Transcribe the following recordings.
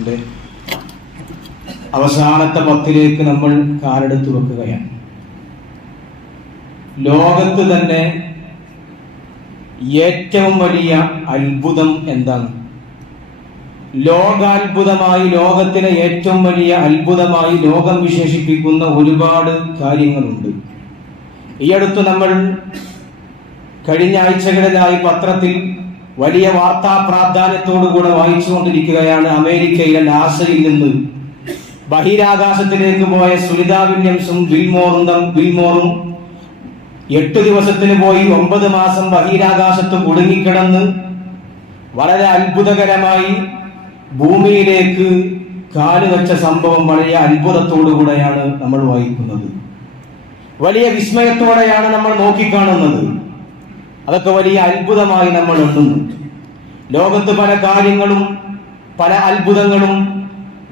മാസത്തിന്റെ അവസാനത്തെ 10ലേക്ക് നമ്മൾ കാലെടുത്ത് വെക്കുകയാണ്. ലോകത്ത് തന്നെ ഏറ്റവും വലിയ അത്ഭുതം എന്താണ്? ലോകാത്ഭുതമായി, ലോകത്തിലെ ഏറ്റവും വലിയ അത്ഭുതമായി ലോകം വിശേഷിപ്പിക്കുന്ന ഒരുപാട് കാര്യങ്ങളുണ്ട്. ഈ അടുത്ത് നമ്മൾ കഴിഞ്ഞ ആഴ്ചകളിലായി പത്രത്തിൽ വലിയ വാർത്താ പ്രാധാന്യത്തോടുകൂടെ വായിച്ചുകൊണ്ടിരിക്കുകയാണ്. അമേരിക്കയിലെ നാസയിൽ നിന്ന് ബഹിരാകാശത്തിലേക്ക് പോയ സുനിത വില്യംസും വിൽമോറും 8 ദിവസത്തിന് പോയി 9 മാസം ബഹിരാകാശത്ത് കുടുങ്ങിക്കിടന്ന് വളരെ അത്ഭുതകരമായി ഭൂമിയിലേക്ക് കാലുവെച്ച സംഭവം വലിയ അത്ഭുതത്തോടുകൂടെയാണ് നമ്മൾ വായിക്കുന്നത്. വലിയ വിസ്മയത്തോടെയാണ് നമ്മൾ നോക്കിക്കാണുന്നത്. അതൊക്കെ വലിയ അത്ഭുതമായി നമ്മൾ എണ്ണുന്നു. ലോകത്ത് പല കാര്യങ്ങളും പല അത്ഭുതങ്ങളും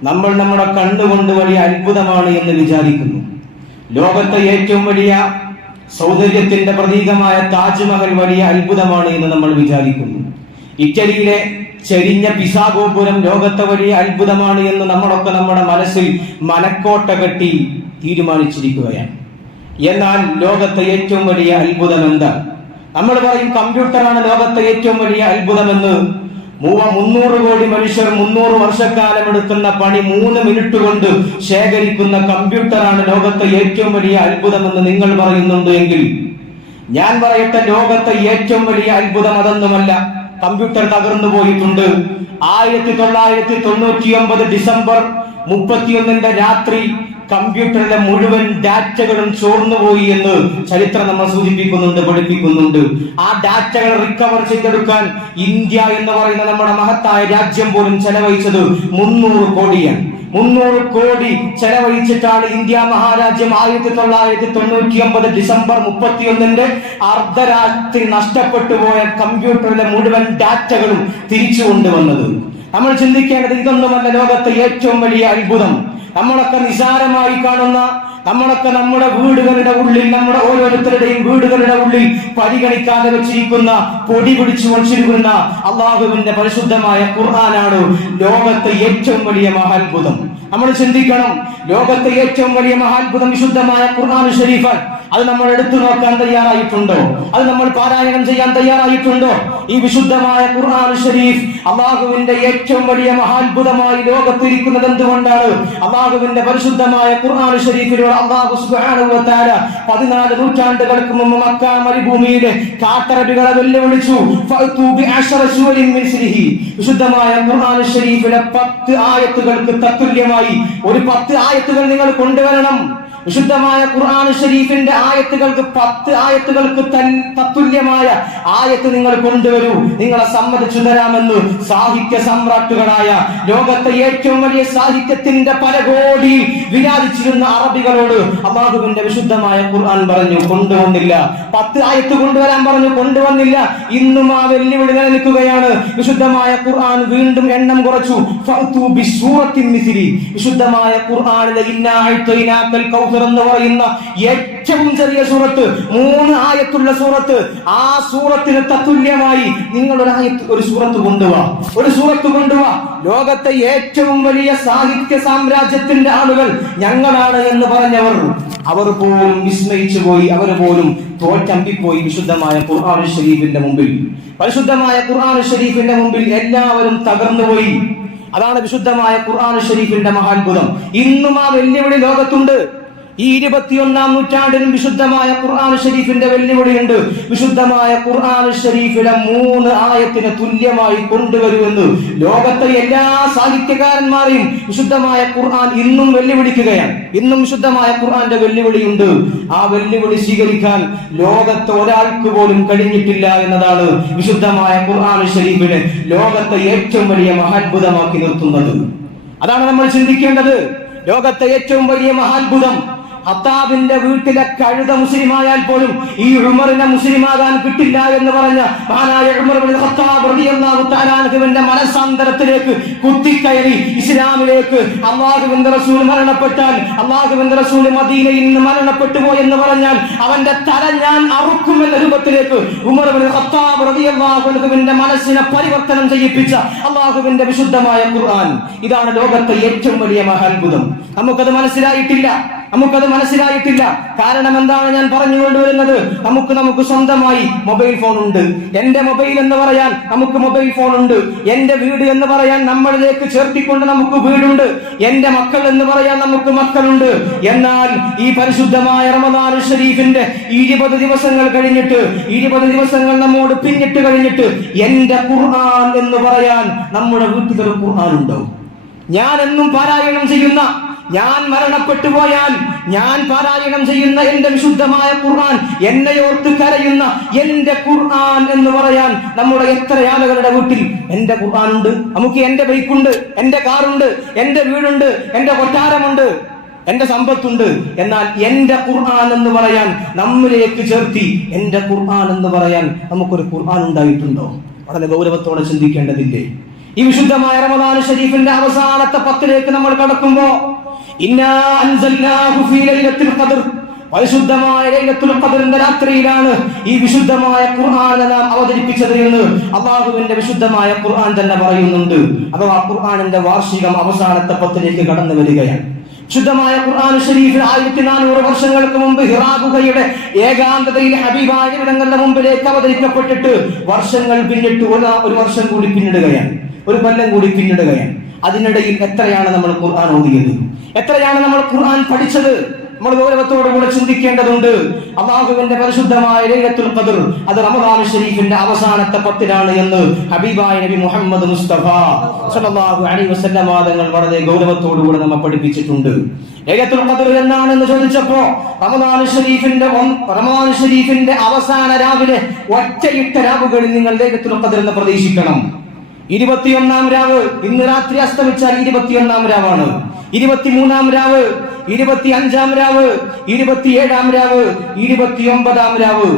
നമ്മൾ നമ്മുടെ കണ്ണുകൊണ്ട് വലിയ അത്ഭുതമാണ് എന്ന് വിചാരിക്കുന്നു. ലോകത്തെ ഏറ്റവും വലിയ സൗന്ദര്യത്തിന്റെ പ്രതീകമായ താജ്മഹൽ വലിയ അത്ഭുതമാണ് എന്ന് നമ്മൾ വിചാരിക്കുന്നു. ഇറ്റലിയിലെ ചെരിഞ്ഞ പിസാ ഗോപുരം ലോകത്തെ വലിയ അത്ഭുതമാണ് എന്ന് നമ്മളൊക്കെ നമ്മുടെ മനസ്സിൽ മനക്കോട്ട കെട്ടി തീരുമാനിച്ചിരിക്കുകയാണ്. എന്നാൽ ലോകത്തെ ഏറ്റവും വലിയ അത്ഭുതം എന്താ? നമ്മൾ പറയും കമ്പ്യൂട്ടറാണ് ലോകത്തെ ഏറ്റവും വലിയ അത്ഭുതമെന്ന്. 300 കോടി മനുഷ്യർ 300 വർഷക്കാലം എടുക്കുന്ന പണി 3 മിനിറ്റ് കൊണ്ട് ശേഖരിക്കുന്ന കമ്പ്യൂട്ടറാണ് ലോകത്തെ ഏറ്റവും വലിയ അത്ഭുതമെന്ന് നിങ്ങൾ പറയുന്നുണ്ട് എങ്കിൽ ഞാൻ പറയട്ടെ, ലോകത്തെ ഏറ്റവും വലിയ അത്ഭുതം അതൊന്നുമല്ല. കമ്പ്യൂട്ടർ തകർന്നു പോയിട്ടുണ്ട്. 1999 ഡിസംബർ 31 രാത്രി കമ്പ്യൂട്ടറിലെ മുഴുവൻ ഡാറ്റകളും ചോർന്നുപോയി എന്ന് ചരിത്രം നമ്മൾ സൂചിപ്പിക്കുന്നുണ്ട്, പഠിപ്പിക്കുന്നുണ്ട്. ആ ഡാറ്റകൾ റിക്കവർ ചെയ്തെടുക്കാൻ ഇന്ത്യ എന്ന് പറയുന്ന നമ്മുടെ മഹത്തായ രാജ്യം പോലും ചെലവഴിച്ചത് 300 കോടിയാണ്. 300 കോടി ചെലവഴിച്ചിട്ടാണ് ഇന്ത്യ മഹാരാജ്യം 1999 ഡിസംബർ 31 അർദ്ധരാത്രി നഷ്ടപ്പെട്ടു പോയ കമ്പ്യൂട്ടറിലെ മുഴുവൻ ഡാറ്റകളും തിരിച്ചു കൊണ്ടുവന്നത്. നമ്മൾ ചിന്തിക്കേണ്ടത് ഇതൊന്നുമല്ല ലോകത്തെ ഏറ്റവും വലിയ അത്ഭുതം. നമ്മളൊക്കെ നിസാരമായി കാണുന്ന, നമ്മളൊക്കെ നമ്മുടെ വീടുകളുടെ ഉള്ളിൽ, നമ്മുടെ ഓരോരുത്തരുടെയും വീടുകളുടെ ഉള്ളിൽ പരിഗണിക്കാതെ വെച്ചിരിക്കുന്ന, പൊടി പിടിച്ചു വച്ചിരിക്കുന്ന അള്ളാഹുവിന്റെ പരിശുദ്ധമായ ഖുർആനാണ് ലോകത്തെ ഏറ്റവും വലിയ മഹാത്ഭുതം. നമ്മൾ ചിന്തിക്കണം, ലോകത്തെ ഏറ്റവും വലിയ മഹാത്ഭുതം വിശുദ്ധമായ ഖുർആൻ ഷരീഫാണ്. അത് നമ്മൾ എടുത്തു നോക്കാൻ തയ്യാറായിട്ടുണ്ടോ? അത് നമ്മൾ പാരായണം ചെയ്യാൻ തയ്യാറായിട്ടുണ്ടോ? ഈ വിശുദ്ധമായ ഖുർആൻ ഷരീഫ് അള്ളാഹുവിന്റെ ഏറ്റവും വലിയ മഹാത്ഭുതമായി ലോകത്തിരിക്കുന്നത് എന്തുകൊണ്ടാണ്? അള്ളാഹുവിന്റെ പരിശുദ്ധമായ ഖുർആൻ ഷരീഫിലൂടെ അള്ളാഹു സുബ്ഹാനഹു വ തആല 14 നൂറ്റാണ്ടുകൾക്ക് മുമ്പ് മക്ക മരുഭൂമിയിലെ കാട്ടറബികളെ വെല്ലുവിളിച്ചു. ഫഅതു ബിഅശറ സൂരിൻ മിൻ സിരിഹി. വിശുദ്ധമായ ഖുർആൻ ഷരീഫിലെ 10 ആയത്തുകൾക്ക് തത്തുല്യമായി ഒരു 10 ആയത്തുകൾ നിങ്ങൾ കൊണ്ടുവരണം. വിശുദ്ധമായ ഖുർആൻ ഷരീഫിന്റെ ആയത്തുകൾക്ക് 10 ആയത്തുകൾക്ക് തത്തുല്യമായ ആയത്ത് നിങ്ങൾ കൊണ്ടുവരൂ, നിങ്ങളെ സമ്മതിച്ചു തരാമെന്ന് സാഹിത്യ സമ്രാട്ടുകളായ ലോകത്തെ ഏറ്റവും വലിയ സാഹിത്യത്തിന്റെ പല കോടി വിരാജിച്ചിരുന്ന അറബികളോട് അല്ലാഹുവിന്റെ വിശുദ്ധമായ ഖുർആൻ പറഞ്ഞു, കൊണ്ടുവന്നില്ല. 10 ആയത്ത് കൊണ്ടുവരാൻ പറഞ്ഞു, കൊണ്ടുവന്നില്ല. ഇന്നും ആ വെല്ലുവിളി നിലനിൽക്കുകയാണ്. വിശുദ്ധമായ ഖുർആൻ വീണ്ടും എണ്ണം കുറച്ചു. ഫഅതു ബിസൂറത്തിൻ മിസ്ലി. വിശുദ്ധമായ ഖുർആനിലെ ഇന്നാ അഅ്തൈനാക്കൽ കൗസർ എന്ന് പറയുന്ന ഏറ്റവും ചെറിയ സൂറത്ത്, 3 ആയത്തുള്ള സൂറത്ത്, ആ സൂറത്തിന് തത്തുല്യമായി നിങ്ങൾ ഒരു സൂറത്ത് കൊണ്ടുവാ, ഒരു സൂറത്ത് കൊണ്ടുവാ. ലോകത്തെ ഏറ്റവും വലിയ സാഹിത്യ സാമ്രാജ്യത്തിന്റെ ആളുകൾ ഞങ്ങളാണ് എന്ന് പറഞ്ഞവർ, അവർ പോലും വിസ്മയിച്ചു പോയി, അവർ പോലും തോറ്റമ്പിപ്പോയി വിശുദ്ധമായ ഖുർആൻ ഷരീഫിന്റെ മുമ്പിൽ. പരിശുദ്ധമായ ഖുർആൻ ഷരീഫിന്റെ മുമ്പിൽ എല്ലാവരും തകർന്നുപോയി. അതാണ് വിശുദ്ധമായ ഖുർആൻ ഷരീഫിന്റെ മഹാത്ഭുതം. ഇന്നും ആ വെല്ലുവിളി ലോകത്തുണ്ട്. ഈ 21-ാം നൂറ്റാണ്ടിലും വിശുദ്ധമായ ഖുർആൻ ഷരീഫിന്റെ വെല്ലുവിളിയുണ്ട്. വിശുദ്ധമായ ഖുർആൻ ഷരീഫിലെ 3 ആയത്തിന് തുല്യമായി കൊണ്ടുവരുമെന്ന് ലോകത്തെ എല്ലാ സാഹിത്യകാരന്മാരെയും വിശുദ്ധമായ ഖുർആൻ ഇന്നും വെല്ലുവിളിക്കുകയാണ്. ഇന്നും വിശുദ്ധമായ ഖുർആന്റെ വെല്ലുവിളിയുണ്ട്. ആ വെല്ലുവിളി സ്വീകരിക്കാൻ ലോകത്തെ ഒരാൾക്ക് പോലും കഴിഞ്ഞിട്ടില്ല എന്നതാണ് വിശുദ്ധമായ ഖുർആൻ ഷരീഫിനെ ലോകത്തെ ഏറ്റവും വലിയ മഹാത്ഭുതമാക്കി നിർത്തുന്നത്. അതാണ് നമ്മൾ ചിന്തിക്കേണ്ടത്. ലോകത്തെ ഏറ്റവും വലിയ മഹാത്ഭുതം ഖത്താബിന്റെ വീട്ടിലെ കഴുത മുസ്ലിമായാൽ പോലും ഈ ഉമറിനെ മുസ്ലിമാകാൻ കിട്ടില്ല എന്ന് പറഞ്ഞ മഹാനായ ഉമർ ഇബ്നുൽ ഖത്താബ് റളിയല്ലാഹു തആല അൻഹുവിന്റെ മനസ്സാന്തരത്തിലേക്ക് കുത്തിക്കയറി ഇസ്ലാമിലേക്ക് അല്ലാഹുവിന്റെ റസൂൽ മരണപ്പെട്ടാൽ, അല്ലാഹുവിന്റെ റസൂൽ മദീനയിൽ നിന്ന് മരണപ്പെട്ടു പോയി എന്ന് പറഞ്ഞാൽ അവന്റെ തല ഞാൻ അറുക്കുമെന്ന രൂപത്തിലേക്ക് ഉമർ ഇബ്നുൽ ഖത്താബ് റളിയല്ലാഹു അൻഹുവിന്റെ മനസ്സിനെ പരിവർത്തനം ചെയ്യിപ്പിച്ച അല്ലാഹുവിന്റെ വിശുദ്ധമായ ഖുർആൻ. ഇതാണ് ലോകത്തെ ഏറ്റവും വലിയ മഹാത്ഭുതം. നമുക്കത് മനസ്സിലായിട്ടില്ല. കാരണം എന്താണ് ഞാൻ പറഞ്ഞുകൊണ്ടുവരുന്നത്? നമുക്ക് സ്വന്തമായി മൊബൈൽ ഫോൺ ഉണ്ട്. എന്റെ മൊബൈൽ എന്ന് പറയാൻ നമുക്ക് മൊബൈൽ ഫോൺ ഉണ്ട്. എന്റെ വീട് എന്ന് പറയാൻ നമ്മളിലേക്ക് ചേർത്തിക്കൊണ്ട് നമുക്ക് വീടുണ്ട്. എന്റെ മക്കൾ എന്ന് പറയാൻ നമുക്ക് മക്കളുണ്ട്. എന്നാൽ ഈ പരിശുദ്ധമായ റമദാൻ ഷരീഫിന്റെ 20 ദിവസങ്ങൾ കഴിഞ്ഞിട്ട്, 20 ദിവസങ്ങൾ നമ്മോട് പിന്നിട്ട് കഴിഞ്ഞിട്ട് എന്റെ ഖുർആൻ എന്ന് പറയാൻ നമ്മുടെ വീട്ടിലൊരു ഖുർആൻ ഉണ്ടോ? ഞാൻ എന്നും പാരായണം ചെയ്യുന്ന, ഞാൻ മരണപ്പെട്ടു പോയാൽ ഞാൻ പാരായണം ചെയ്യുന്ന എന്റെ വിശുദ്ധമായ ഖുർആൻ, എന്നെയോർത്ത് കരയുന്ന എന്റെ ഖുർആൻ എന്ന് പറയാൻ നമ്മുടെ എത്ര ആളുകളുടെ വീട്ടിൽ എന്റെ ഖുർആൻ ഉണ്ട്? നമുക്ക് എന്റെ ബൈക്കുണ്ട്, എന്റെ കാറുണ്ട്, എന്റെ വീടുണ്ട്, എന്റെ കൊട്ടാരമുണ്ട്, എന്റെ സമ്പത്തുണ്ട്. എന്നാൽ എന്റെ ഖുർആൻ എന്ന് പറയാൻ നമ്മിലേക്ക് ചേർത്തി എന്റെ ഖുർആൻ എന്ന് പറയാൻ നമുക്കൊരു ഖുർആൻ ഉണ്ടായിട്ടുണ്ടോ? വളരെ ഗൗരവത്തോടെ ചിന്തിക്കേണ്ടതില്ലേ? ഈ വിശുദ്ധമായ റമദാൻ ഷരീഫിന്റെ അവസാനത്തെ 10ലേക്ക് നമ്മൾ കടക്കുമ്പോ ഇന്നാ അൻസൽനാഹു ഫീ ലൈലത്തുൽ ഖദ്ർ, പരിശുദ്ധമായ ലൈലത്തുൽ ഖദ്റിന്റെ രാത്രിയിലാണ് ഈ വിശുദ്ധമായ ഖുർആൻ നാം അവതരിപ്പിച്ചത് എന്ന് അല്ലാഹുവിന്റെ വിശുദ്ധമായ ഖുർആൻ തന്നെ പറയുന്നുണ്ട്. അഥവാ ഖുർആനിന്റെ വാർഷികം അവസാനത്തെ 10ലേക്ക് കടന്നു വരികയാണ്. ശുദ്ധമായ ഖുർആൻ ഷരീഫ് 1400 വർഷങ്ങൾക്ക് മുമ്പ് ഹിറാ ഗുഹയുടെ ഏകാന്തതയിൽ ഹബീബായ നബിയുടെ മുമ്പിലേക്ക് അവതരിക്കപ്പെട്ടിട്ട് വർഷങ്ങൾ പിന്നിട്ട് ഒരു വർഷം കൂടി പിന്നിടുകയാണ്, ഒരു കൊല്ലം കൂടി പിന്നിടുകയാണ്. അതിനിടയിൽ എത്രയാണ് നമ്മൾ ഖുർആൻ ഓതിയത്? എത്രയാണ് നമ്മൾ ഖുർആൻ പഠിച്ചത്? നമ്മൾ ഗൗരവത്തോടു കൂടെ ചിന്തിക്കേണ്ടതുണ്ട്. അല്ലാഹുവിന്റെ പരിശുദ്ധമായ ലൈലത്തുൽ ഖദ്ർ അത് റമദാൻ ഷരീഫിന്റെ അവസാനത്തെ 10ലാണ് എന്ന് ഹബീബായ നബി മുഹമ്മദ് മുസ്തഫ സ്വല്ലല്ലാഹു അലൈഹി വസല്ലം തങ്ങൾ വളരെ ഗൗരവത്തോടു കൂടെ നമ്മെ പഠിപ്പിച്ചിട്ടുണ്ട്. ലൈലത്തുൽ ഖദ്ർ എന്നാണെന്ന് ചോദിച്ചപ്പോ റമദാൻ ഷരീഫിന്റെ അവസാന രാവിലെ ഒറ്റയിട്ട രാവുകളിൽ നിങ്ങൾ ലൈലത്തുൽ ഖദ്ർ എന്ന് പ്രതീക്ഷിക്കണം. 21-ാം രാവ്, ഇന്ന് രാത്രി അസ്തമിച്ചാൽ 21-ാം രാവാണ്. 23-ാം രാവ്, 25-ാം രാവ്, 27-ാം രാവ്, 29-ാം രാവ്,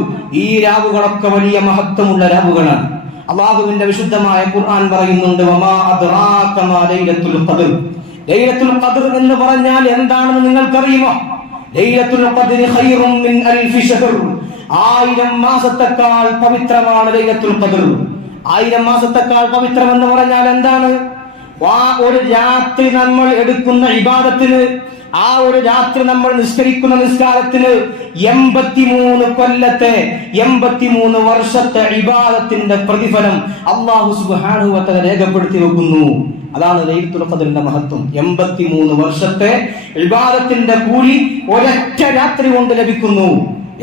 ഈ രാവുകളൊക്കെ വലിയ മഹത്വമുള്ള രാവുകളാണ്. അല്ലാഹുവിന്റെ വിശുദ്ധമായ ഖുർആൻ പറയുന്നുണ്ട്, വമാ അദ്റാക മാ ലൈലത്തുൽ ഖദ്ർ. ലൈലത്തുൽ ഖദ്ർ എന്ന് പറഞ്ഞാൽ എന്താണെന്ന് നിങ്ങൾക്കറിയുമോ? ലൈലത്തുൽ ഖദ്രി ഖൈറും മിൻ അൽഫി ശഹർ. 1000 മാസത്തേക്കാൾ പവിത്രമാണ് ലൈലത്തുൽ ഖദ്ർ. 1000 മാസത്തേക്കാൾ പവിത്രം എന്ന് പറഞ്ഞാൽ എന്താണ്? ഒരു രാത്രി നമ്മൾ എടുക്കുന്ന ഇബാദത്തിന്, ആ ഒരു രാത്രി നമ്മൾ നിസ്കരിക്കുന്ന നിസ്കാരത്തിന് 83 കൊല്ലത്തെ 83 വർഷത്തെ ഇബാദത്തിന്റെ പ്രതിഫലം അല്ലാഹു സുബ്ഹാനഹു വ തആല രേഖപ്പെടുത്തി വെക്കുന്നു. അതാണ് ലൈലത്തുൽ ഖദ്റിന്റെ മഹത്വം. 83 വർഷത്തെ ഇബാദത്തിന്റെ കൂലി ഒരൊറ്റ രാത്രി കൊണ്ട് ലഭിക്കുന്നു.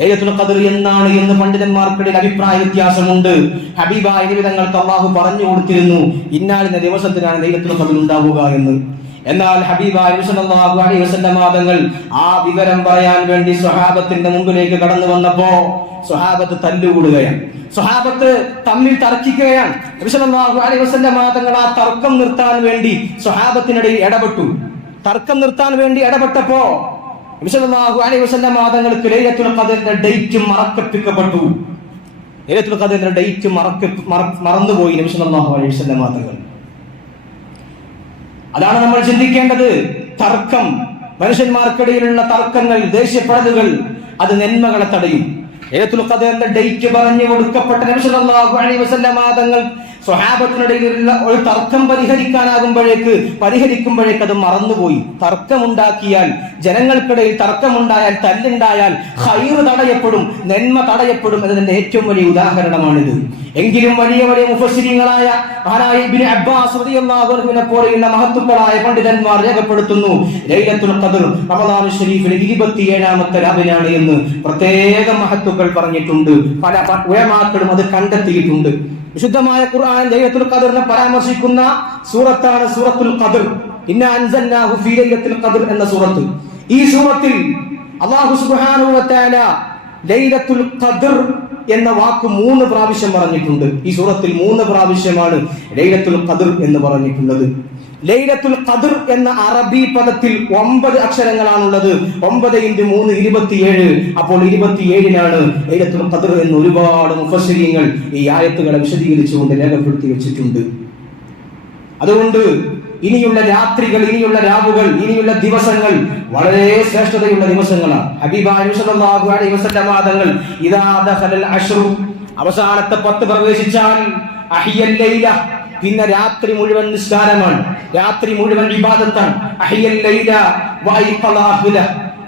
ലൈലത്തുൽ ഖദ്ർ എന്നാണ് എന്ന് പണ്ഡിതന്മാർക്കിടയിൽ അഭിപ്രായ വ്യത്യാസമുണ്ട്. ഹബീബായ നബി തങ്ങൾക്ക് അല്ലാഹു പറഞ്ഞു കൊടുത്തിരുന്നു ഇന്നാലിന്ന ദിവസത്തിനാണ് ലൈലത്തുൽ ഖദ്ർ ഉണ്ടാവുക എന്ന്. എന്നാൽ ഹബീബായ നബി സല്ലല്ലാഹു അലൈഹി വസല്ലം തങ്ങൾ ആ വിവരം പറയാൻ വേണ്ടി സ്വഹാബത്തിന്റെ മുമ്പിലേക്ക് കടന്നു വന്നപ്പോ സ്വഹാബത്ത് തല്ലുകൂടുകയാണ്, സ്വഹാബത്ത് തമ്മിൽ തർക്കിക്കുകയാണ്. നബി സല്ലല്ലാഹു അലൈഹി വസല്ലം തങ്ങൾ ആ തർക്കം നിർത്താൻ വേണ്ടി സ്വഹാബത്തിനിടയിൽ ഇടപെട്ടു. തർക്കം നിർത്താൻ വേണ്ടി ഇടപെട്ടപ്പോ നബി സല്ലല്ലാഹു അലൈഹി വസല്ലം തങ്ങൾക്ക് ലൈലത്തുൽ ഖദ്റിന്റെ ഡേറ്റ് മറക്കപ്പിക്കപ്പെട്ടു. ലൈലത്തുൽ ഖദ്റിന്റെ ഡേറ്റ് മറന്നുപോയി നബി സല്ലല്ലാഹു അലൈഹി വസല്ലം തങ്ങൾ. അതാണ് നമ്മൾ ചിന്തിക്കേണ്ടത്. തർക്കം, മനുഷ്യന്മാർക്കിടയിലുള്ള തർക്കങ്ങൾ, ദേഷ്യപ്പെടലുകൾ, അത് നന്മകളെ തടയും. ലൈലത്തുൽ ഖദ്റിന്റെ ഡേറ്റ് പറഞ്ഞു കൊടുക്കപ്പെട്ട നബി സല്ലല്ലാഹു അലൈഹി വസല്ലം തങ്ങൾ സ്വഹാബത്തിനിടയിലുള്ള ഒരു തർക്കം പരിഹരിക്കുമ്പോഴേക്ക് അത് മറന്നുപോയി. തർക്കമുണ്ടാക്കിയാൽ, ജനങ്ങൾക്കിടയിൽ തർക്കമുണ്ടായാൽ, തല്ലുണ്ടായാൽ ഖൈർ തടയപ്പെടും, നന്മ തടയപ്പെടും എന്നതിന്റെ ഏറ്റവും വലിയ ഉദാഹരണമാണിത്. എങ്കിലും വലിയ വലിയ മുഫസ്സിരീങ്ങളായ മഹാനായ ഇബ്നു അബ്ബാസ് റളിയല്ലാഹു അൻഹുവിനെ പോലെയുള്ള മഹത്തുക്കളായ പണ്ഡിതന്മാർ രേഖപ്പെടുത്തുന്നു ലൈലത്തുൽ ഖദ്ർ റമദാൻ ഷരീഫിലെ 27ാമത്തെ രാവിലാണ് എന്ന് പ്രത്യേക മഹത്തുക്കൾ പറഞ്ഞിട്ടുണ്ട്. പല ഉലമാക്കളും അത് കണ്ടെത്തിയിട്ടുണ്ട്. വിശുദ്ധമായ ഖുർആൻ ലൈലത്തുൽ ഖദ്റിനെ പരാമർശിക്കുന്ന സൂറത്താണ് സൂറത്തുൽ ഖദ്ർ. ഇന്നാ അൻസൽനാഹു ഫീ ലൈലത്തുൽ ഖദ്ർ എന്ന സൂറത്ത്. ഈ സൂറത്തിൽ അല്ലാഹു സുബ്ഹാനഹു വ തആല ലൈലത്തുൽ ഖദ്ർ എന്ന വാക്ക് 3 പ്രാവശ്യം പറഞ്ഞിട്ടുണ്ട്. ഈ സൂറത്തിൽ 3 പ്രാവശ്യമാണ് ലൈലത്തുൽ ഖദ്ർ എന്ന് പറഞ്ഞിട്ടുള്ളത്. ലൈലത്തുൽ ഖദ്ർ എന്ന അറബി പദത്തിൽ 9 അക്ഷരങ്ങളാണുള്ളത്. 9 × 3 27. അപ്പോൾ 27-നാണ് ലൈലത്തുൽ ഖദ്ർ എന്ന് ഒരുപാട് മുഫസ്സിരീങ്ങൾ ഈ ആയത്തുകളെ വിശദീകരിച്ചുകൊണ്ട് രേഖപ്പെടുത്തി വെച്ചിട്ടുണ്ട്. അതുകൊണ്ട് ഇനിയുള്ള രാത്രികൾ, ഇനിയുള്ള രാവുകൾ, ഇനിയുള്ള ദിവസങ്ങൾ വളരെ ശ്രേഷ്ഠതയുള്ള ദിവസങ്ങളാണ്. ഹബീബായ സല്ലല്ലാഹു അലൈഹി വസല്ലം തങ്ങൾ ഇദാ ദഖലൽ അശ്റു, അവസാനത്തെ 10 പ്രവേശിച്ചാൽ അഹിയൽ ലൈല, പിന്നെ രാത്രി മുഴുവൻ നിസ്കാരമാണ്, രാത്രി മുഴുവൻ ഇബാദത്താണ്. അഹിയൽ ലൈല വഅയ്ഖള അഹ്ല,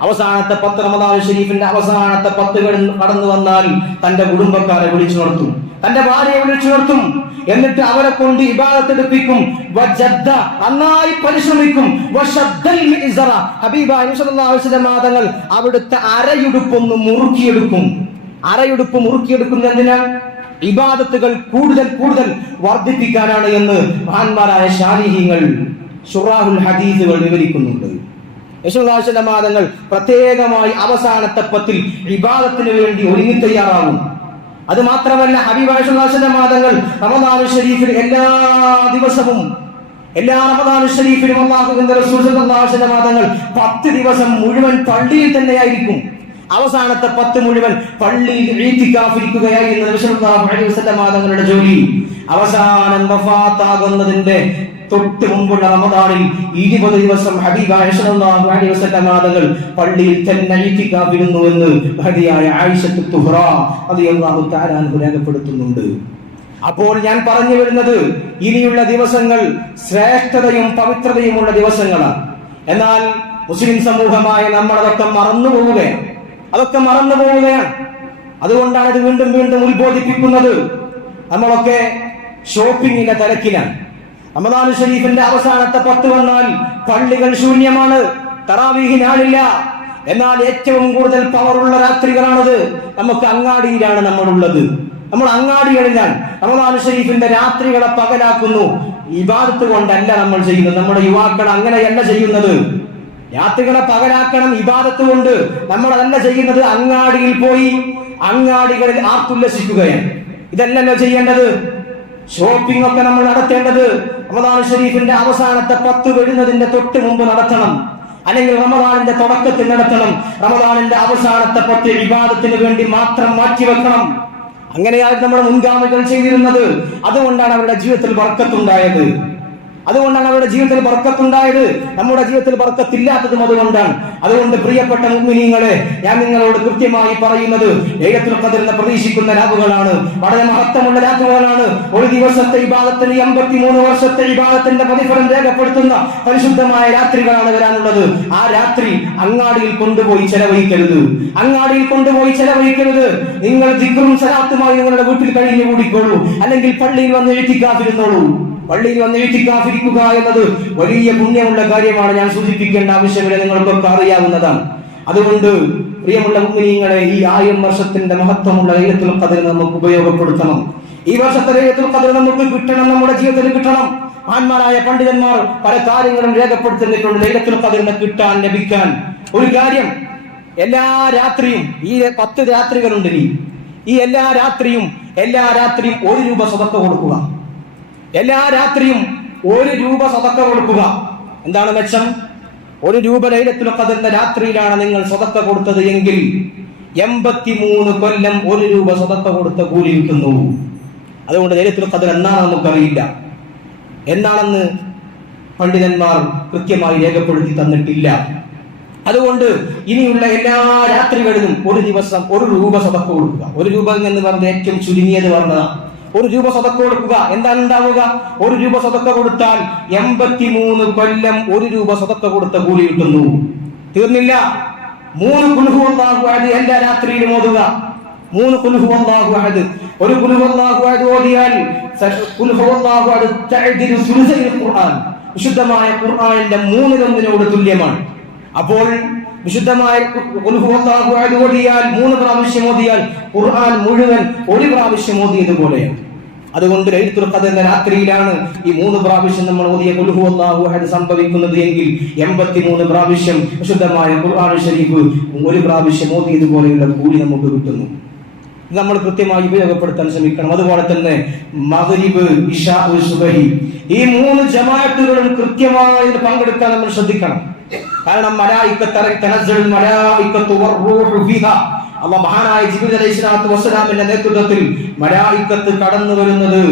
അവസാനത്തെ 10 റമദാൻ ശരീഫിന്റെ അവസാനത്തെ 10 കടന്നു വന്നാൽ തന്റെ കുടുംബക്കാരെ വിളിച്ചു നിർത്തും, തന്റെ ഭാര്യയെ വിളിച്ചു നിർത്തും. എന്നിട്ട് അവരെ കൊണ്ട് ഇബാദത്ത് എടുപ്പിക്കും. വജദ്ദ, നന്നായി പരിശ്രമിക്കും. വശദ്ദൽ മിസ്റ, ഹബീബായ സല്ലല്ലാഹു അലൈഹി വസല്ലം തങ്ങൾ അവിടുത്തെ അരയുടുപ്പൊന്ന് മുറുക്കിയെടുക്കും. അരയുടുപ്പ് മുറുക്കിയെടുക്കുന്നതിന് ഇബാദത്തുകൾ കൂടുതൽ കൂടുതൽ വർദ്ധിപ്പിക്കാനാണ് എന്ന് മഹാന്മാരായ ശാലിഹീങ്ങൾ ശുറാഹുൽ ഹദീസുകൾ വിവരിക്കുന്നുണ്ട്. യശോദാശനമാദങ്ങൾ പ്രത്യേകമായി അവസാനത്തെ 10 ഇബാദത്തിന് വേണ്ടി ഒരുങ്ങി തയ്യാറാകും. അത് മാത്രമല്ല, ഹബീബായ മാദങ്ങൾ റമദാൻ ശരീഫിൽ എല്ലാ ദിവസവും, എല്ലാ റമദാൻ ശരീഫിലും അല്ലാഹുവിന്റെ റസൂൽ സല്ലല്ലാഹു അലൈഹി വസല്ലം മാദങ്ങൾ 10 ദിവസം മുഴുവൻ പള്ളിയിൽ തന്നെയായിരിക്കും. അവസാനത്തെ 10 മുഴുവൻ പള്ളിയിൽ ഇഅ്തികാഫിരിക്കുകയായിരുന്നു നബി സല്ലല്ലാഹു അലൈഹി വസല്ലം മാദങ്ങളുടെ ജോലി. അവസാനം വഫാത്താകുന്നതിന്റെ തൊട്ട് മുമ്പുള്ള റമദാനിൽ 20 ദിവസം ഹബീബായ സല്ലല്ലാഹു അലൈഹി വസല്ലം തങ്ങൾ പള്ളിയിൽ തന്നെ ഇഅ്തികാഫിരുന്നു എന്ന് മഹദിയായ ആയിഷത്തു തുഹ്റ റളിയല്ലാഹു തആല അൻഹ രേഖപ്പെടുത്തുന്നുണ്ട്. അപ്പോൾ ഞാൻ പറഞ്ഞു വരുന്നത്, ഇനിയുള്ള ദിവസങ്ങൾ ശ്രേഷ്ഠതയും പവിത്രതയുമുള്ള ദിവസങ്ങളാണ്. എന്നാൽ മുസ്ലിം സമൂഹമായ നമ്മൾ അതൊക്കെ മറന്നുപോവുകയാണ്. അതുകൊണ്ടാണ് ഇത് വീണ്ടും വീണ്ടും ഉത്ബോധിപ്പിക്കുന്നത്. നമ്മളൊക്കെ ഷോപ്പിങ്ങിന്റെ തിരക്കിലാണ്. റമദാൻ ശരീഫിന്റെ അവസാനത്തെ 10 വന്നാൽ പള്ളികൾ ശൂന്യമാണ്, തറാവീഹ് നാളില്ല. എന്നാൽ ഏറ്റവും കൂടുതൽ പവറുള്ള രാത്രികളാണത്. നമുക്ക് അങ്ങാടിയിലാണ് നമ്മളുള്ളത്, നമ്മൾ അങ്ങാടികളിലാണ്. റമദാൻ ശരീഫിന്റെ രാത്രികളെ പകലാക്കുന്നു. ഇബാദത്ത് കൊണ്ടല്ല നമ്മൾ ചെയ്യുന്നത്. നമ്മുടെ യുവാക്കൾ അങ്ങനെയല്ല ചെയ്യുന്നത്. രാത്രികളെ പകലാക്കണം ഇബാദത്ത് കൊണ്ട്. നമ്മൾ അതല്ല ചെയ്യുന്നത്. അങ്ങാടിയിൽ പോയി അങ്ങാടികളിൽ ആർത്തുല്ലസിക്കുകയാണ്. ഇതല്ലല്ലോ ചെയ്യേണ്ടത്. ഷോപ്പിംഗ് ഒക്കെ നമ്മൾ നടത്തേണ്ടത് റമദാൻ ഷരീഫിന്റെ അവസാനത്തെ 10 വരുന്നതിന്റെ തൊട്ട് മുമ്പ് നടത്തണം, അല്ലെങ്കിൽ റമദാനിന്റെ തുടക്കത്തിൽ നടത്തണം. റമദാനിന്റെ അവസാനത്തെ 10 ഇബാദത്തിന് വേണ്ടി മാത്രം മാറ്റിവെക്കണം. അങ്ങനെയായിരുന്നു നമ്മുടെ മുൻഗാമികൾ ചെയ്തിരുന്നത്. അതുകൊണ്ടാണ് അവരുടെ ജീവിതത്തിൽ ബർക്കത്തുണ്ടായത്. നമ്മുടെ ജീവിതത്തിൽ ബർക്കത്തില്ലാത്തതും അതുകൊണ്ടാണ്. അതുകൊണ്ട് പ്രിയപ്പെട്ട മുഅ്മിനീങ്ങളെ, ഞാൻ നിങ്ങളോട് കൃത്യമായി പറയുന്നത്, ലൈലത്തുൽ ഖദ്റിനെ പ്രതീക്ഷിക്കുന്ന രാവുകളാണ്, വളരെ മഹത്വമുള്ള രാവുകളാണ്. ഒരു ദിവസത്തെ ഇബാദത്തിന് 83 വർഷത്തെ ഇബാദത്തിന്റെ പ്രതിഫലം രേഖപ്പെടുത്തുന്ന പരിശുദ്ധമായ രാത്രികളാണ് വരാനുള്ളത്. ആ രാത്രി അങ്ങാടിയിൽ കൊണ്ടുപോയി ചെലവഴിക്കരുത്. നിങ്ങൾ ദിക്റും സലാത്തുമായി നിങ്ങളുടെ വീട്ടിൽ കഴിഞ്ഞു കൂടിക്കോളൂ, അല്ലെങ്കിൽ പള്ളിയിൽ വന്ന് ഇഅ്തികാഫിരുന്നോളൂ. പള്ളിയിൽ വന്ന് ഇഅ്തികാഫിരിക്കുക എന്നത് വലിയ പുണ്യമുള്ള കാര്യമാണ്. ഞാൻ സൂചിപ്പിക്കേണ്ട ആവശ്യമില്ല, നിങ്ങൾക്കൊക്കെ അറിയാവുന്നതാണ്. അതുകൊണ്ട് പ്രിയമുള്ള മുഅ്മിനീങ്ങളെ, ഈ 1000 വർഷത്തിന്റെ മഹത്വമുള്ള ലൈലത്തുൽ ഖദ്ർ നമുക്ക് ഉപയോഗപ്പെടുത്തണം. ഈ വർഷത്തെ ലൈലത്തുൽ ഖദ്ർ നമുക്ക് കിട്ടണം, നമ്മുടെ ജീവിതത്തിൽ കിട്ടണം. മഹാന്മാരായ പണ്ഡിതന്മാർ പല കാര്യങ്ങളും രേഖപ്പെടുത്തിയിട്ടുണ്ട് ലൈലത്തുൽ ഖദ്റിനെ കിട്ടാൻ, ലഭിക്കാൻ. ഒരു കാര്യം, എല്ലാ രാത്രിയും, ഈ 10 രാത്രികളുണ്ട്, ഈ എല്ലാ രാത്രിയും 1 രൂപ സദഖ കൊടുക്കുക. എല്ലാ രാത്രിയും 1 രൂപ സദഖ കൊടുക്കുക. എന്താണ് മെച്ചം? 1 രൂപ ലൈലത്തുൽ ഖദ്റിന്റെ രാത്രിയിലാണ് നിങ്ങൾ സദഖ കൊടുത്തത് എങ്കിൽ 83 കൊല്ലം 1 രൂപ സദഖ കൊടുത്ത കൂലി കിട്ടുന്നു. അതുകൊണ്ട് ലൈലത്തുൽ ഖദ്ർ എന്നാണ് നമുക്കറിയില്ല. എന്നാണെന്ന് പണ്ഡിതന്മാർ കൃത്യമായി രേഖപ്പെടുത്തി തന്നിട്ടില്ല. അതുകൊണ്ട് ഇനിയുള്ള എല്ലാ രാത്രികളിലും 1 ദിവസം 1 രൂപ സദഖ കൊടുക്കുക. 1 രൂപ എന്ന് പറഞ്ഞത് ഏറ്റവും ചുരുങ്ങിയത് പറഞ്ഞതാണ്. 1 രൂപ സദഖ കൊടുക്കുക. എന്താണ് ഉണ്ടാവുക? 1 രൂപ സദഖ കൊടുത്താൽ 83 കൊല്ലം 1 രൂപ സദഖ കൊടുത്ത കൂലി കിട്ടുന്നു. തീർന്നില്ല. 3 ഖുൽ ഹുവല്ലാഹു അഹദ് എല്ലാ രാത്രിയിലും ഓതുക. 3 ഖുൽ ഹുവല്ലാഹു അഹദ്. 1 ഖുൽ ഹുവല്ലാഹു അഹദ് ഓതിയാൽ ഖുൽ ഹുവല്ലാഹു അഹദ് തഅദിലു സുലുസൽ ഖുർആൻ, വിശുദ്ധമായ ഖുർആനിന്റെ 3/1 തുല്യമാണ്. അപ്പോൾ വിശുദ്ധമായ ഖുൽ ഹുവല്ലാഹു അഹദ് ഓതിയാൽ 3 പ്രാവശ്യം ഓതിയാൽ ഖുർആൻ മുഴുവൻ 1 പ്രാവശ്യം ഓതിയതുപോലെയാണ്. അതുകൊണ്ട് ലൈലത്തുൽ ഖദ്റിന്റെ രാത്രിയിലാണ് ഈ 3 പ്രാവശ്യം നമ്മൾ ഓതിയ ഖുൽ ഹുവല്ലാഹു അഹദ് സംഭവിക്കുന്നത് എങ്കിൽ 83 പ്രാവശ്യം വിശുദ്ധമായ ഖുർആൻ ശരീഫ് 1 പ്രാവശ്യം ഓതിയതുപോലെയുള്ള കൂലി നമുക്ക് കിട്ടുന്നു. നമ്മൾ കൃത്യമായി ഉപയോഗപ്പെടുത്താൻ ശ്രമിക്കണം. അതുപോലെ തന്നെ മഗ്രിബ്, ഇശാ, സുബഹി ഈ 3 ജമാഅത്തുകളും കൃത്യമായി പങ്കെടുക്കാൻ നമ്മൾ ശ്രദ്ധിക്കണം. കാരണം മഹാനായ ജിബ്രീൽ അലൈഹിസ്സലാത്തു വസ്സലാമിന്റെ നേതൃത്വത്തിൽ മലായികത്ത് കടന്നു വരുന്നത്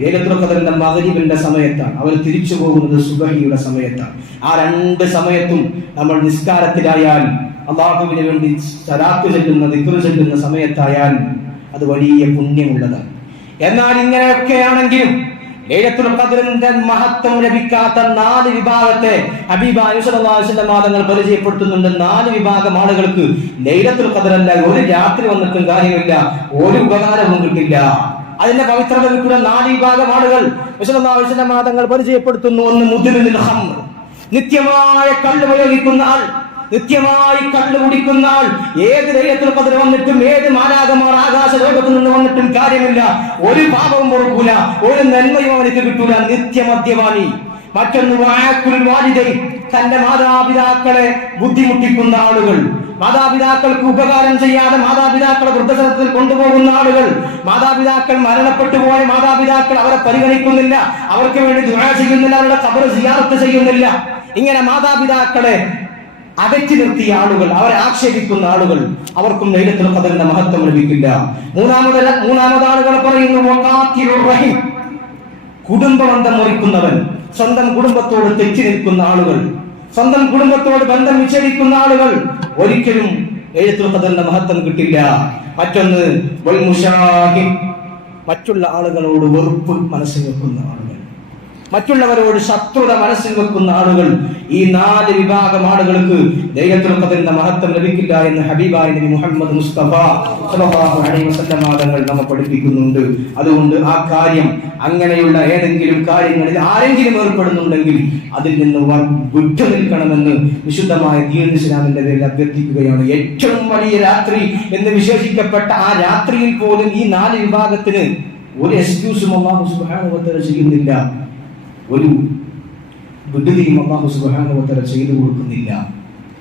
ലൈലത്തുൽ ഖദറിന്റെ മഗ്രിബിന്റെ സമയത്താണ്. അവർ തിരിച്ചു പോകുന്നത് സുബഹിയുടെ സമയത്താണ്. ആ 2 സമയത്തും നമ്മൾ നിസ്കാരത്തിലായാൽ, അല്ലാഹുവിന് വേണ്ടി സലാത്ത് ചൊല്ലുന്ന, ദിക്ർ ചൊല്ലുന്ന സമയത്തായാൽ അത് വലിയ പുണ്യമുള്ളതാണ്. എന്നാൽ ഇങ്ങനെയൊക്കെയാണെങ്കിലും ലൈലത്തുൽ ഖദറിന്റെ മഹത്വം ലഭിക്കാത്ത 4 വിഭാഗത്തെ ഹബീബായ സ്വല്ലല്ലാഹു അലൈഹി വസല്ലം തങ്ങൾ പരിചയപ്പെടുത്തുന്നുണ്ട്. 4 വിഭാഗം ആളുകൾക്ക് ലൈലത്തുൽ ഖദറല്ല ഒരു രാത്രി വന്നിട്ടും കാര്യമില്ല, ഒരു ഉപകാരവും കിട്ടില്ല. അതിന്റെ പവിത്രത കിട്ടുന്ന 4 വിഭാഗം ആളുകൾ സ്വല്ലല്ലാഹു അലൈഹി വസല്ലം തങ്ങൾ പരിചയപ്പെടുത്തുന്നു. ഒന്ന് മുദ്മിനുൽ ഖംർ, നിത്യമായ കള്ള് ഉപയോഗിക്കുന്ന ആൾ, നിത്യമായി കള്ളു കുടിക്കുന്ന ആൾ. ഏത് ലൈലത്തുൽ ഖദർ വന്നിട്ടും ഏത് മാലാഖമാർ ആകാശ ലോകത്തു നിന്ന് വന്നിട്ടും കാര്യമില്ല, ഒരു പാപവും പൊറുക്കൂല, ഒരു നന്മയും അവർക്ക് കിട്ടൂല, നിത്യമദ്യപാനി. മറ്റൊന്ന് വഅഖുൽ വാലിദൈൻ, തന്റെ മാതാപിതാക്കളെ ബുദ്ധിമുട്ടിക്കുന്ന ആളുകൾ, മാതാപിതാക്കൾക്ക് ഉപകാരം ചെയ്യാതെ മാതാപിതാക്കളെ വൃദ്ധസദനത്തിൽ കൊണ്ടുപോകുന്ന ആളുകൾ, മാതാപിതാക്കൾ മരണപ്പെട്ടു പോയ മാതാപിതാക്കൾ അവരെ പരിഗണിക്കുന്നില്ല, അവർക്ക് വേണ്ടി ദുആ ചെയ്യുന്നില്ല, അവരുടെ ഖബർ സിയാറത്ത് ചെയ്യുന്നില്ല. ഇങ്ങനെ മാതാപിതാക്കളെ അകറ്റി നിർത്തിയ ആളുകൾ, അവരെ ആക്ഷേപിക്കുന്ന ആളുകൾ, അവർക്കും ലൈലത്തുൽ ഖദറിന്റെ മഹത്വം ലഭിക്കില്ല. മൂന്നാമത് ആളുകൾ പറയുന്നു വഖാത്തിഉർ റഹീം, കുടുംബബന്ധം മുറിക്കുന്നവൻ, സ്വന്തം കുടുംബത്തോട് തെറ്റി നിൽക്കുന്ന ആളുകൾ, സ്വന്തം കുടുംബത്തോട് ബന്ധം വിച്ഛേദിക്കുന്ന ആളുകൾ ഒരിക്കലും ലൈലത്തുൽ ഖദറിന്റെ മഹത്വം കിട്ടില്ല. മറ്റൊന്ന് വൽ മുശാഹിൻ, മറ്റുള്ള ആളുകളോട് വെറുപ്പ് മനസ്സിൽ വെക്കുന്ന ആളുകൾ, മറ്റുള്ളവരോട് ശത്രുത മനസ്സിൽ വെക്കുന്ന ആളുകൾ. ഈ 4 വിഭാഗം ആളുകൾക്ക് ലൈലത്തുൽ ഖദറിന്റെ മഹത്വം ലഭിക്കില്ല എന്ന് ഹബീബായ നബി മുഹമ്മദ് മുസ്തഫ സ്വല്ലല്ലാഹു അലൈഹി വസല്ലം തങ്ങൾ നമ്മെ പഠിപ്പിക്കുന്നുണ്ട്. അതുകൊണ്ട് ആ കാര്യം, അങ്ങനെയുള്ള ഏതെങ്കിലും കാര്യങ്ങളിൽ ആരെങ്കിലും ഏർപ്പെടുന്നുണ്ടെങ്കിൽ അതിൽ നിന്ന് വിട്ടു നിൽക്കണമെന്ന് വിശുദ്ധമായ ദീൻ ഇസ്ലാമിന്റെ പേരിൽ അഭ്യർത്ഥിക്കുകയാണ്. ഏറ്റവും വലിയ രാത്രി എന്ന് വിശേഷിക്കപ്പെട്ട ആ രാത്രിയിൽ പോലും ഈ 4 വിഭാഗത്തിന് ഒരു എക്സ്ക്യൂസും അല്ലാഹു സുബ്ഹാനഹു വ തആല ചെയ്യുന്നില്ല, ഒരു വിടുതിയും അല്ലാഹു സുബ്ഹാനഹു വ തആല ചെയ്തു കൊടുക്കുന്നില്ല.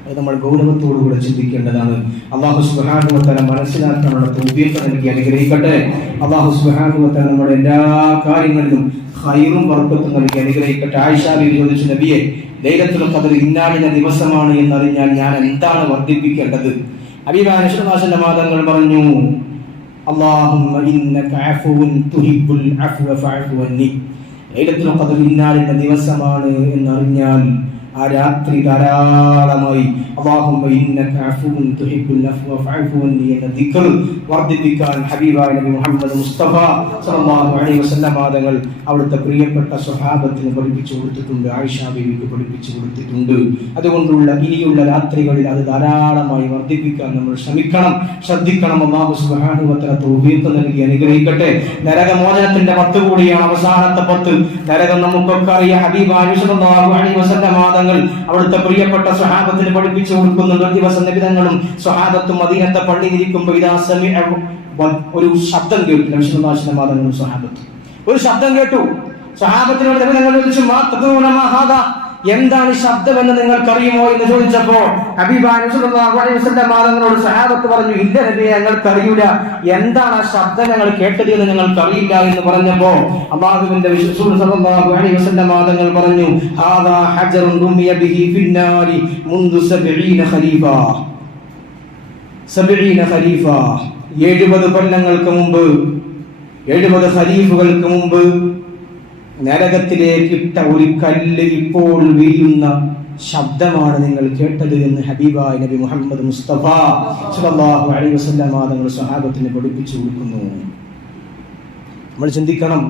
അത് നമ്മൾ ഗൗരവത്തോടുകൂടെ ചിന്തിക്കേണ്ടതാണ്. അല്ലാഹു സുബ്ഹാനഹു വ തആല മനസ്സിലാക്കാനുള്ള തൗഫീഖ് നൽകി അനുഗ്രഹിക്കട്ടെ. അല്ലാഹു സുബ്ഹാനഹു വ തആല നമ്മുടെ എല്ലാ കാര്യങ്ങളിലും ഖൈറും ബർക്കത്തും നൽകി അനുഗ്രഹിക്കട്ടെ. ആയിഷ ബീവി ചോദിച്ചു, നബിയെ, ലൈലത്തുൽ ഖദർ ഇന്നാലിന്റെ ദിവസമാണ് എന്നറിഞ്ഞാൽ ഞാൻ എന്താണ് വർദ്ധിപ്പിക്കേണ്ടത്? ഹബീബായ സ്വല്ലല്ലാഹു അലൈഹി വസല്ലം തങ്ങൾ പറഞ്ഞു, അല്ലാഹുമ്മ ഇന്നക അഫുവുൻ തുഹിബ്ബുൽ അഫ്വ ഫഅഫു അന്നി. ലൈലത്തുൽ ഖദർ ഇന്നാലിന്റെ ദിവസമാണ് എന്നറിഞ്ഞാൽ ആ രാത്രി ധാരാളമായി അല്ലാഹുമ്മ ഇന്നക അഫുവുൻ തുഹിബ്ബുൽ അഫ്വ ഫഅഫു അന്നി എന്ന ദിക്ർ വർദ്ധിപ്പിക്കാൻ ഹബീബായ നബി മുഹമ്മദ് മുസ്തഫ സ്വല്ലല്ലാഹു അലൈഹി വസല്ലം തങ്ങൾ അവിടുത്തെ പ്രിയപ്പെട്ട സ്വഹാബത്തിന് പഠിപ്പിച്ചു കൊടുത്തിട്ടുണ്ട്, ആയിഷ ബീവിക്ക് പഠിപ്പിച്ചു കൊടുത്തിട്ടുണ്ട്. അതുകൊണ്ടുള്ള ഇനിയുള്ള രാത്രികളിൽ അത് ധാരാളമായി വർദ്ധിപ്പിക്കാൻ നമ്മൾ ശ്രദ്ധിക്കണം. അല്ലാഹു സുബ്ഹാനഹു വ തആല തൗഫീഖ് നൽകി അനുഗ്രഹിക്കട്ടെ. നരകമോചനത്തിന്റെ 10 കൂടിയാണ് അവസാനത്തെ 10. നരകം നമുക്കൊക്കെ അറിയാം. ഹബീബായ സ്വല്ലല്ലാഹു അലൈഹി വസല്ലം തങ്ങൾ അവിടുത്തെ പ്രിയപ്പെട്ട സ്വഹാബത്തിന് പഠിപ്പിച്ചു കൊടുക്കുന്നുണ്ട്. ഒരു ദിവസം നബി തങ്ങളും സ്വഹാബത്തും മദീനത്തെ പള്ളിയിൽ ഇരിക്കുമ്പോൾ ഒരു ശബ്ദം കേട്ടു. നബി സല്ലല്ലാഹു അലൈഹി വസല്ലം തങ്ങളും സ്വഹാബത്തും ഒരു ശബ്ദം കേട്ടു. സ്വഹാബത്തിനോട് നബി തങ്ങൾ ചോദിച്ചു, മാ തദൂന മാ ഹാദാ, എന്താണ് ഈ ശബ്ദം എന്ന് നിങ്ങൾക്കറിയുമോ എന്ന് ചോദിച്ചപ്പോൾ ഹബീബായ സ്വല്ലല്ലാഹു അലൈഹി വസല്ലം തങ്ങളോട് സ്വഹാബത്ത് പറഞ്ഞു, ഇല്ല നബിയെ, ഞങ്ങൾക്കറിയില്ല. എന്താണ് ആ ശബ്ദം ഞങ്ങൾ കേട്ടത് എന്ന് ഞങ്ങൾക്കറിയില്ല എന്ന് പറഞ്ഞപ്പോൾ അല്ലാഹുവിന്റെ റസൂൽ സ്വല്ലല്ലാഹു അലൈഹി വസല്ലം തങ്ങൾ പറഞ്ഞു, ഹാദാ ഹജറുൻ റുമിയ ബിഹി ഫിന്നാരി മുൻദു 70 ഖലീഫ. 70 കൊല്ലങ്ങൾക്ക് മുമ്പ്, 70 ഖലീഫുകൾക്ക് മുമ്പ് നരകത്തിലേക്ക് ഇട്ട ഒരു കല്ല് ഇപ്പോൾ വീഴുന്ന ശബ്ദമാണ് നിങ്ങൾ കേട്ടത് എന്ന് ഹബീബായ നബി മുഹമ്മദ് മുസ്തഫ സ്വല്ലല്ലാഹു അലൈഹി വസല്ലം തങ്ങൾ സ്വഹാബത്തിന് പഠിപ്പിച്ചു കൊടുക്കുന്നു. നമ്മൾ ചിന്തിക്കണം,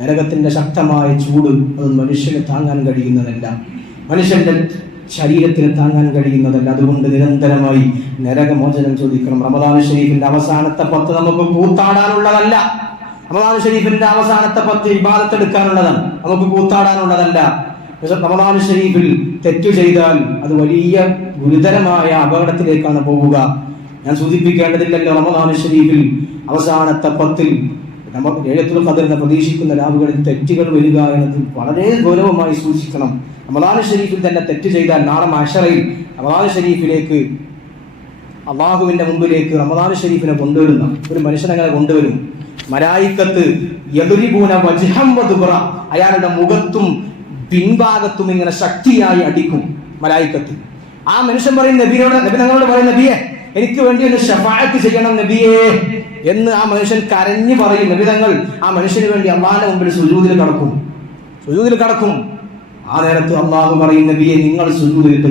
നരകത്തിന്റെ ശക്തമായ ചൂട് അത് മനുഷ്യന് താങ്ങാൻ കഴിയുന്നതല്ല, മനുഷ്യന്റെ ശരീരത്തിന് താങ്ങാൻ കഴിയുന്നതല്ല. അതുകൊണ്ട് നിരന്തരമായി നരകമോചനം ചോദിക്കണം. റമദാൻ ശരീഫിന്റെ അവസാനത്തെ 10 നമുക്ക് കൂത്താടാനുള്ളതല്ല. റമദാൻ ശരീഫിന്റെ അവസാനത്തെ 10 ഇബാദത്ത് എടുക്കാനുള്ളതാണ്, നമുക്ക് കൂത്താടാനുള്ളതല്ല. റമദാൻ ശരീഫിൽ തെറ്റു ചെയ്താൽ അത് വലിയ ഗുരുതരമായ അപകടത്തിലേക്കാണ് പോവുക. ഞാൻ സൂചിപ്പിക്കേണ്ടതില്ലല്ലോ, റമദാൻ ശരീഫിൽ അവസാനത്തെ 10 നമുക്ക് ലൈലത്തുൽ ഖദറിനെ പ്രതീക്ഷിക്കുന്ന രാവുകളിൽ തെറ്റുകൾ വരിക എന്നത് വളരെ ഗൗരവമായി സൂക്ഷിക്കണം. റമദാൻ ശരീഫിൽ തന്നെ തെറ്റ് ചെയ്താൽ നാളെ മഹ്ശറയിൽ റമദാൻ ശരീഫിലേക്ക് അള്ളാഹുവിന്റെ മുമ്പിലേക്ക് റമദാൻ ഷരീഫിനെ കൊണ്ടുവരുന്ന ഒരു മനുഷ്യനങ്ങനെ കൊണ്ടുവരും. മലായിക്കത്ത് യദ്രിബൂന വജ്ഹം വദുബറ, അയാളുടെ മുഖത്തും പിൻഭാഗത്തും ഇങ്ങനെ ശക്തിയായി അടിക്കും മലായിക്കത്ത്. ആ മനുഷ്യൻ പറയും നബിയോട്, നബി തങ്ങളോട് പറയും, നബിയെ എനിക്ക് വേണ്ടി ഒന്ന് ശഫാഅത്ത് ചെയ്യണം നബിയേ എന്ന് ആ മനുഷ്യൻ കരഞ്ഞു പറയും. നബി തങ്ങൾ ആ മനുഷ്യന് വേണ്ടി അള്ളാഹിന്റെ മുമ്പിൽ സുജൂദിൽ കടക്കും. ആ നേരത്ത് അള്ളാഹു പറയും, നബിയെ നിങ്ങൾ സുജൂദിലിട്ട്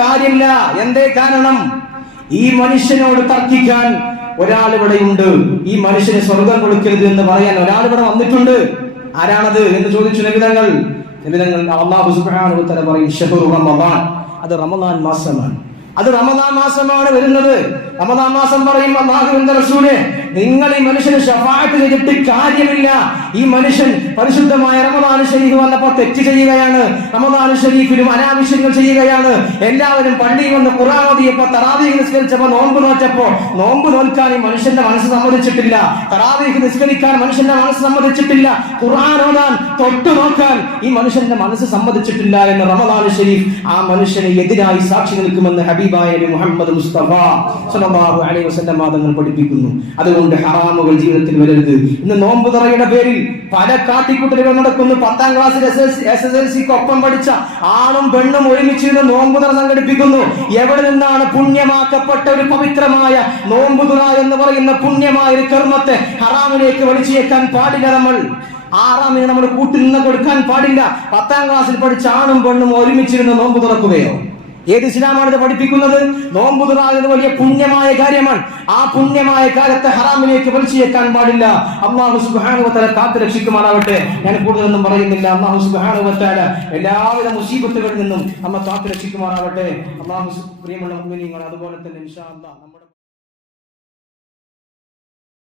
കാര്യമില്ല. എന്തേ കാരണം? ഈ മനുഷ്യനോട് തർക്കിക്കാൻ ഒരാൾ ഇവിടെയുണ്ട്. ഈ മനുഷ്യന് സ്വർഗം കൊടുക്കരുത് എന്ന് പറയാൻ ഒരാൾ ഇവിടെ വന്നിട്ടുണ്ട്. ആരാണത് എന്ന് ചോദിച്ചു നബി തങ്ങൾ. അല്ലാഹു സുബ്ഹാനഹു വ തആല പറയും, ശഹ്റു റമദാൻ, അത് റമദാൻ മാസമാണ്. വരുന്നത്. റമദാൻ മാസം പറയും അല്ലാഹുവിന്റെ റസൂലേ, നിങ്ങൾ ഈ മനുഷ്യന് ശഫാഅത്ത് ചെയ്തിട്ട് കാര്യമില്ല. ഈ മനുഷ്യൻ പരിശുദ്ധമായ റമദാൻ ശരീഫ് വന്നപ്പോൾ തെറ്റ് ചെയ്യുകയാണ്, റമദാൻ ശരീഫിലും അനാവശ്യങ്ങൾ ചെയ്യുകയാണ്. എല്ലാവരും പള്ളിയിൽ വന്ന് ഖുർആൻ ഓതിയപ്പോൾ, തറാവീഹ് നിസ്കരിച്ചപ്പോൾ, നോമ്പ് നോറ്റപ്പോൾ, നോമ്പ് നോൽക്കാൻ ഈ മനുഷ്യന്റെ മനസ്സ് സമ്മതിച്ചിട്ടില്ല. തറാവീഹ് നിസ്കരിക്കാൻ മനുഷ്യന്റെ മനസ്സ് സമ്മതിച്ചിട്ടില്ല. ഖുർആൻ ഓതാൻ, തൊട്ടു നോക്കാൻ ഈ മനുഷ്യന്റെ മനസ്സ് സമ്മതിച്ചിട്ടില്ല എന്ന് റമദാൻ ശരീഫ് ആ മനുഷ്യന് എതിരായി സാക്ഷി നിൽക്കുമെന്ന് ഹബീബായ നബി മുഹമ്മദ് മുസ്തഫ സ്വല്ലല്ലാഹു അലൈഹി വസല്ലം തങ്ങൾ പഠിപ്പിക്കുന്നു. അതുകൊണ്ട് ഹറാമുകൾ ജീവിതത്തിൽ വരരുത്. ഇന്ന് നോമ്പ് തുറയുടെ പേരിൽ പല കാട്ടിക്കൂട്ടലുകൾ നടക്കുന്നു. 10ാം ക്ലാസ്സിൽ SSLC ഒപ്പം പഠിച്ച ആണും പെണ്ണും ഒരുമിച്ചിരുന്ന് നോമ്പ് തുറ സംഘടിപ്പിക്കുന്നു. എവിടെ നിന്നാണ് പുണ്യമാക്കപ്പെട്ട ഒരു പവിത്രമായ നോമ്പ് തുറ എന്ന് പറയുന്ന പുണ്യമായ ഒരു കർമ്മത്തെ ഹറാമിലേക്ക് വലിച്ചേക്കാൻ പാടില്ല. നമ്മൾ ആറാമിനെ നമ്മൾ കൂട്ടിൽ നിന്ന് കൊടുക്കാൻ പാടില്ല. 10ാം ക്ലാസ്സിൽ പഠിച്ച ആണും പെണ്ണും ഒരുമിച്ചിരുന്ന് നോമ്പ് തുറക്കുകയോ? ഏത് ഇസ്ലാമാണ് ഇത് പഠിപ്പിക്കുന്നത്? നോമ്പ് തുറ എന്നത് വലിയ പുണ്യമായ കാര്യമാണ്. ആ പുണ്യമായ കാലത്തെ ഹറാമിലേക്ക് വലിച്ചേക്കാൻ പാടില്ല. അല്ലാഹു സുബ്ഹാനഹു വ തആല കാത്തു രക്ഷിക്കുമാറാവട്ടെ. ഞാൻ കൂടുതലൊന്നും പറയുന്നില്ല. അല്ലാഹു സുബ്ഹാനഹു വ തആല എല്ലാവിധ മുസീബത്തുകളിൽ നിന്നും നമ്മെ കാത്തു രക്ഷിക്കുമാറാവട്ടെ. അല്ലാഹു പ്രിയമുള്ള മുഅ്മിനീങ്ങൾ, അതുപോലെ തന്നെ ഇൻഷാ അല്ലാഹ്